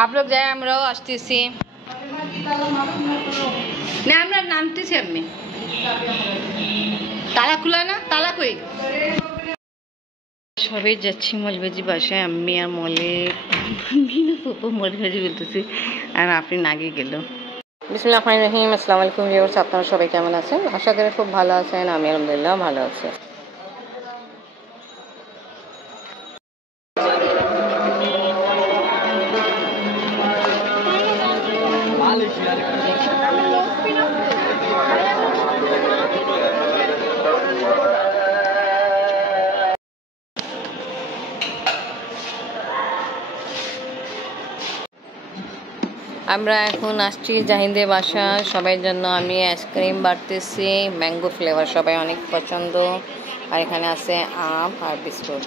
आप लोग जाए আমরাও আসতেছি না আমরা নামতেছি আমি তালা খোলা না তালা কই সবাই যাচ্ছি মৌলভীবাজি বাসায় আমি আর মিনু ফুপু মৌলভীবাজি বলতেছি আর আপনি আগে গেল বিসমিল্লাহির রহমানির রহিম আসসালামু আলাইকুম ভিউয়ার্স আপনারা সবাই কেমন আছেন আশা করি খুব ভালো আছেন আমি আলহামদুলিল্লাহ ভালো আছি আমরা এখন আসছি জাহিদের বাসা সবাই জন্য আমি আইসক্রিম বাড়তেছি ম্যাঙ্গো ফ্লেভার সবাই অনেক পছন্দ আর এখানে আছে আম আর বিস্কুট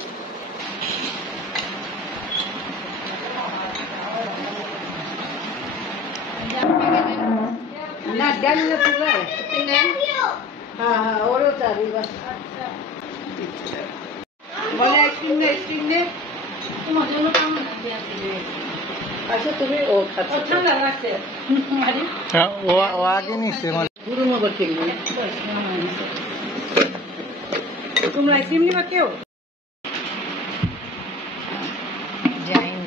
না দেন না পুরো নেন হ্যাঁ ওরও চাবি বাস বলে আইসক্রিম নে তোমার জন্য কাম না দিয়ে আচ্ছা তুমি ও খাচ্ছো ঠান্ডা লাগছে হ্যাঁ ও আগে নিছে মানে গুরু মগর ঠিক না তোমরা আইসক্রিম নিবা কেউ জাইন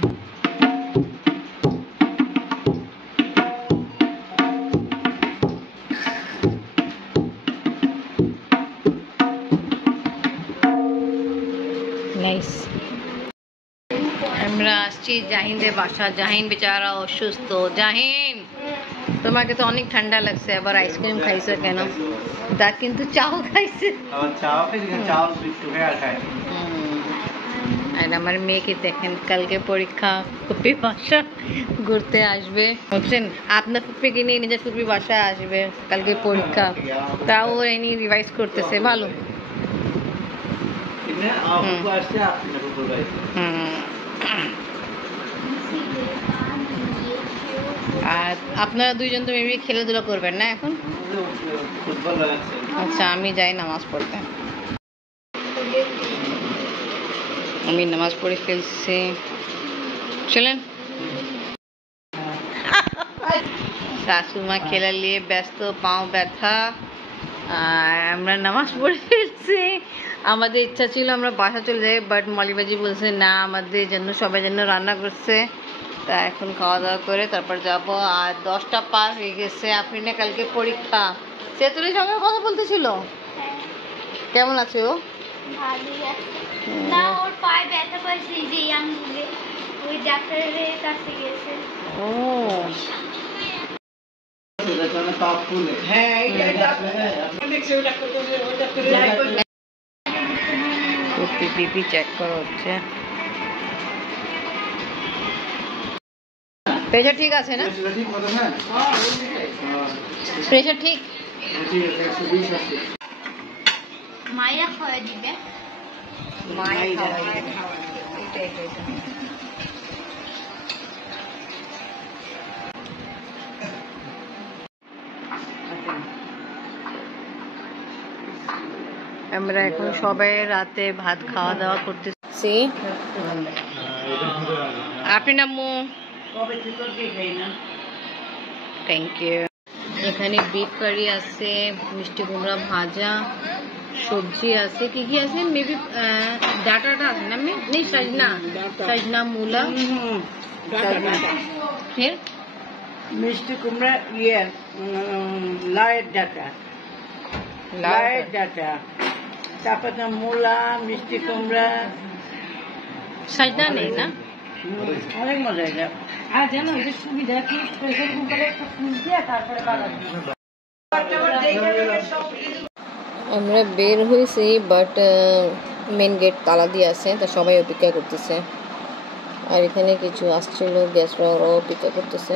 নাইস আমরা আসছি জাহিনের বাসা জাহিন বেচারা অসুস্থ জাহিন তোমাকে তো অনেক ঠান্ডা লাগছে আবার আইসক্রিম খাইছো কেন তা কিন্তু চাও খাইছে আর আমার মেয়েকে দেখেন কালকে পরীক্ষা ফুপি বাসা ঘুরতে আসবে বুঝছেন আপনার ফুপিকে নিয়ে নিজের ফুপি বাসায় আসবে কালকে পরীক্ষা তাও এনে রিভাইজ করতেছে ভালো আর আপনারা দুইজন তো মেবি খেলাধুলা করবেন না এখন আচ্ছা আমি যাই নামাজ পড়তে আমি নামাজ পড়ে ফেলছি চলেন শাশুমা খেলা নিয়ে ব্যস্ত পাও ব্যথা আর আমরা নামাজ পড়ে ফেলছি আমাদের ইচ্ছা ছিল আমরা বাসা চলে যাই বাট মৌলভীবাজি বলছে না আমাদের জন্য সবাই জন্য রান্না করছে তা এখন খাওয়া দাওয়া করে তারপর যাব আর 10টা পার হয়ে গেছে আফরিনের কালকে পরীক্ষা সেতুলি সবাই কথা বলতেছিল কেমন আছে ও ভালোই আছে না ওর পায়ে ব্যথা পাইছে যে আঙ্গুলে ওই ডাক্তারের কাছে গেছে ও হ্যাঁ পিপি চেক করা হচ্ছে প্রেশার ঠিক আছে না প্রেশার ঠিক মাইরা খাওয়া দিবে মাই খাওয়াই আমরা এখন সবাই রাতে ভাত খাওয়া দাওয়া করতেছি আপনি নামু থ্যাংক ইউ এখানে বিফ কারি আছে মিষ্টি কুমড়া ভাজা সবজি আছে কি কি আছে মেবি ডাটাটা আছে না নেই সজনা মূলা फिर मिष्टी कुमड़ा ये लाइट डाटा तापत मूला मिष्टी कुमड़ा सजना नहीं ना অনেক মজা এটা আর জানো এটা সুবিধা কি প্রেসার কুকারে একটু ফুল দিয়ে তারপরে বানাবি আমরা বের হয়েছি বাট মেন গেট তালা দিয়ে আছে তা সবাই অপেক্ষা করতেছে আর এখানে কিছু আসছিল গেস্টরা ওরাও অপেক্ষা করতেছে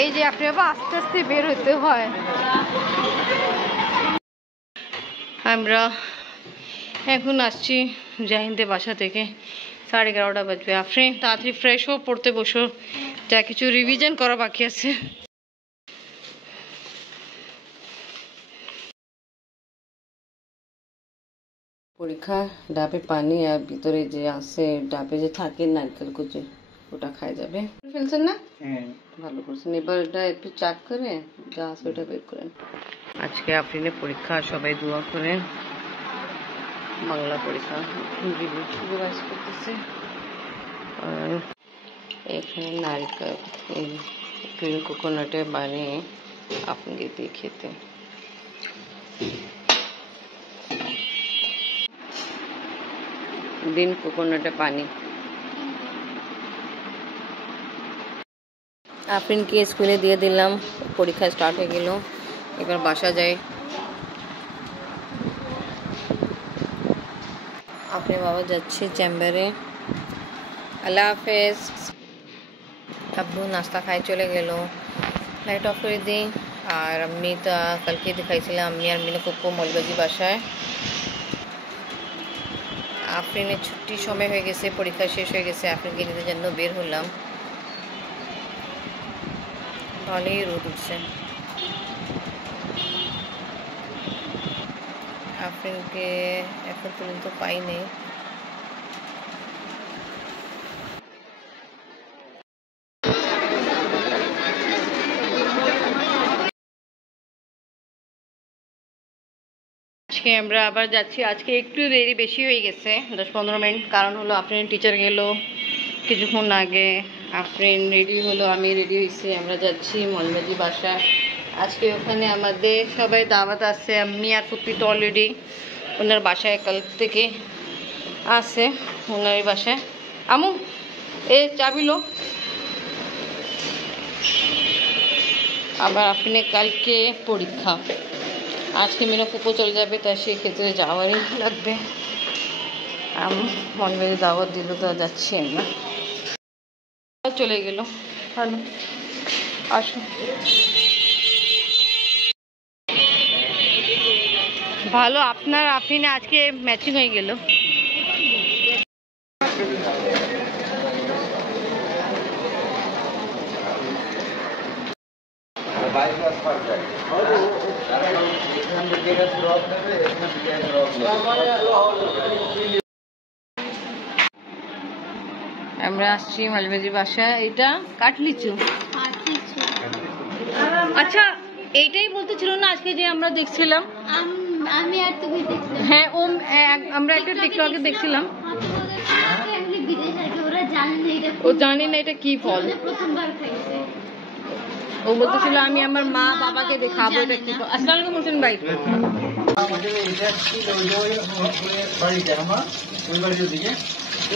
এই যে আপনি আবার আস্তে আস্তে বের হতে হয় আমরা এখন আসছি জাহিদের বাসা থেকে 11:30 বাজবে আপনি তাড়াতাড়ি ফ্রেশ হো পড়তে বসো যা কিছু রিভিশন করা বাকি আছে পরীক্ষা ডাবে পানি আর ভিতরে যে আছে ডাবে যে থাকে নারকেল কুচি ওটা খাওয়া যাবে। ফেলছেন না? ভালো করছেন। এবার এটা একটু চাক করে যা আছে ওটা বের করেন। আজকে আফরিনের পরীক্ষা, সবাই দোয়া করেন। বাংলা পরীক্ষা রিভাইজ করতেছে। আর এখানে নারকেল গ্রিন কোকোনাটে বানিয়ে আপনাকে দিয়ে খেতে। গ্রিন কোকোনাটে পানি। আফরিনকে স্কুলে দিয়ে দিলাম, পরীক্ষা স্টার্ট হয়ে গেল। এবার বাসা যাই। আফরিন বাবা যাচ্ছে চেম্বারে। আল্লাহ হাফেজ। আব্বু নাস্তা খাই চলে গেল। লাইট অফ করে দিই। আর আমি তো কালকে দেখাইছিলাম আমি আর মিনা কুকু মৌলবাজি বাসায়। আফরিনের ছুটির সময় হয়ে গেছে, পরীক্ষা শেষ হয়ে গেছে। আফরিনকে নিতে জন্য বের হলাম। ভালোই রোদ উঠছে। আফরিনকে এখন পর্যন্ত পাই নেই। আজকে আমরা আবার যাচ্ছি। আজকে একটু দেরি বেশি হয়ে গেছে, 10-15 মিনিট। কারণ হলো আফরিন টিচার গেল কিছুক্ষণ আগে। আফরিন রেডি হলো, আমি রেডি হয়েছি। আমরা যাচ্ছি মৌলবাজি বাসায়। আজকে ওখানে আমাদের সবাই দাওয়াত আছে। আমি আর ফুপি তো অলরেডি ওনার বাসায় কাল থেকে আছে, ওনার বাসায়। আমু এ চাবিলো। আবার আফরিনের কালকে পরীক্ষা। আজকে মিনা কুপো চলে যাবে, তাই সেক্ষেত্রে যাওয়ারই লাগবে। মৌলবাজি দাওয়াত দিল তো যাচ্ছি আমরা। চলে গেল। ভালো, আসো। ভালো, আপনার আফরিনে আজকে ম্যাচিং হয়ে গেল। আমরা আসছি মৌলবাজি বাসায়। এটা কাটলিচু। আচ্ছা, এইটাই বলতেছিল না আজকে যে আমরা দেখছিলাম। আমি আর তুমি দেখছিলাম। হ্যাঁ, আমরা একটা টিকটকে দেখছিলাম। ও জানি না এটা কি ফল। প্রথমবার খাইছে। ও বলতেছিল আমি আমার মা বাবাকে দেখাবো এটা কি ফল। আসসালামু আলাইকুম হোসেন ভাই।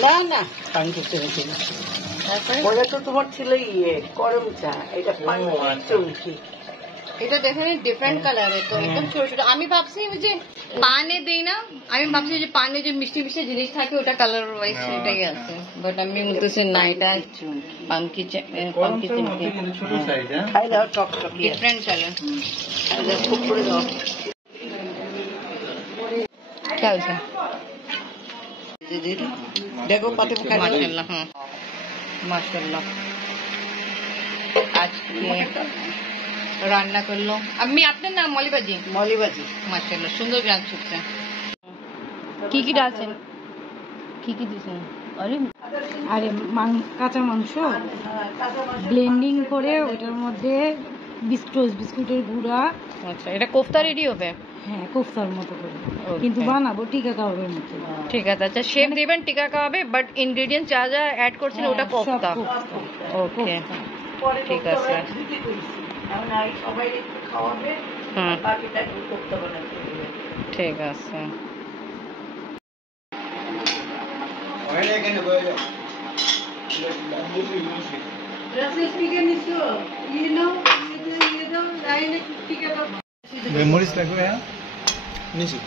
না না পানি করতে হয়েছে। ওটা তো তোমার ছিল গরম চা, এটা পানি চলছে। এটা দেখেন ডিফারেন্ট কালারের, তো একদম ছোট ছোট। আমি ভাবছি যে পানে দেই না, আমি ভাবছি যে পানে যে মিষ্টি মিষ্টি জিনিস থাকে ওটা কালার ওয়াইজ সেটাই আছে। বাট আমি বলতেছি না, এটা পামকি খাই দাও, টক টক ডিফারেন্ট কালার। উপরে দাও। क्या হয়েছে? দেখো পাতে মাশাআল্লাহ। হ্যাঁ মাশাআল্লাহ। আজকে রান্না করলো আমি। আপনার নাম মৌলবাজি? মৌলবাজি। মাশাআল্লাহ, সুন্দর গান ছুটছে। কি কি ডালছেন, কি কি দিয়েছেন? আরে কাঁচা মাংস ব্লেন্ডিং করে ওটার মধ্যে বিস্কুটের গুঁড়া। আচ্ছা, এটা কোফতা রেডি হবে? হ্যাঁ, কোফতার মতো করে, কিন্তু বানাবো টিকা কাবাবের মতো। ঠিক আছে। আচ্ছা, শেফ দেবেন টিকা কাবাবে, বাট ইনগ্রেডিয়েন্ট যা যা অ্যাড করছেন ওটা কোফতা। ওকে, ঠিক আছে। ঠিক আছে। মেমোরিজ লাগবে নিচে।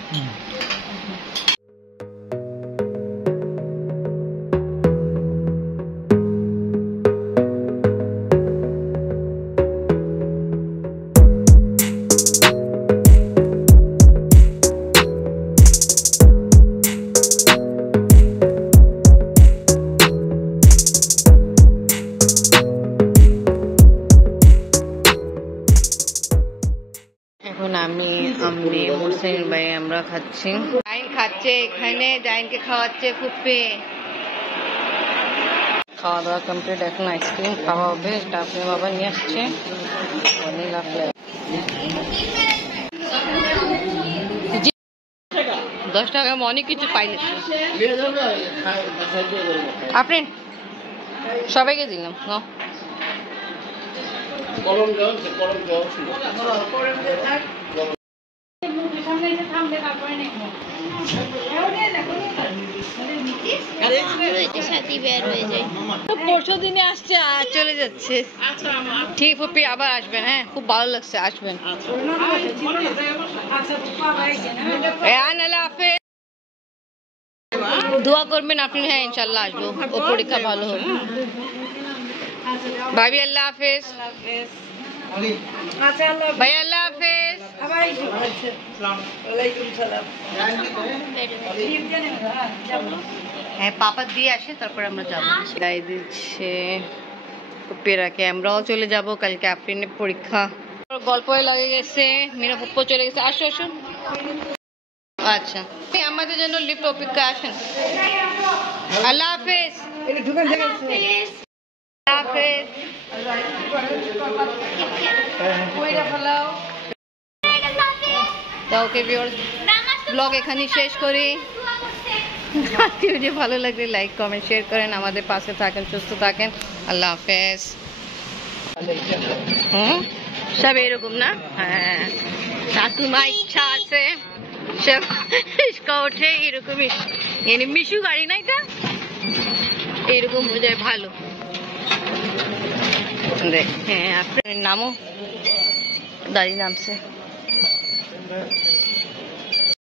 এখন আমি হোসেন ভাই আমরা খাচ্ছি। জাইন খাচ্ছে এখানে, জাইনকে খাওয়াচ্ছে ফুপি। খাওয়া দাওয়া কমপ্লিট, এখন আইসক্রিম খাওয়া হবে। এটা আপনার বাবা নিয়ে আসছে ভ্যানিলা ফ্লেভার। 10 টাকা আমি অনেক কিছু পাইলে আপনি সবাইকে দিলাম। সাথে বের হয়ে যায়। পরশু দিনে আসছে আর চলে যাচ্ছে। ঠিক ফুপি আবার আসবেন, হ্যাঁ খুব ভালো লাগছে, আসবেন। আল্লাহ হাফেজ, দোয়া করবেন আপনি। হ্যাঁ ইনশাল্লাহ আসবো, ও পরীক্ষা ভালো হোক। ভাবি আল্লাহ হাফেজ, ভাই আল্লাহ হাফেজ। হ্যাঁ পাপা দিয়ে আসে তারপর আমরা যাবো। গাই দিচ্ছে পেরাকে, আমরাও চলে যাব কালকে আফরিনের পরীক্ষা। গল্প লাগে গেছে, মিনা পপ্পু চলে গেছে। আসো আসো, আচ্ছা আমাদের জন্য লিফট অপেক্ষা, আসেন। আল্লাহ হাফেজ, আল্লাহ হাফেজ। ওকে ভিউয়ার্স, ব্লগ এখানেই শেষ করি। ভিডিও ভালো লাগলে লাইক কমেন্ট শেয়ার করেন, আমাদের পাশে থাকেন, সুস্থ থাকেন। আল্লাহ হাফেজ। সব এরকম না? হ্যাঁ, শাশুমা ইচ্ছা আছে সব ওঠে এরকমই, মানে মিশু গাড়ি না এটা, এরকম বোঝায় ভালো। দেখ হ্যাঁ আপনার নামও দাঁড়িয়ে নামছে।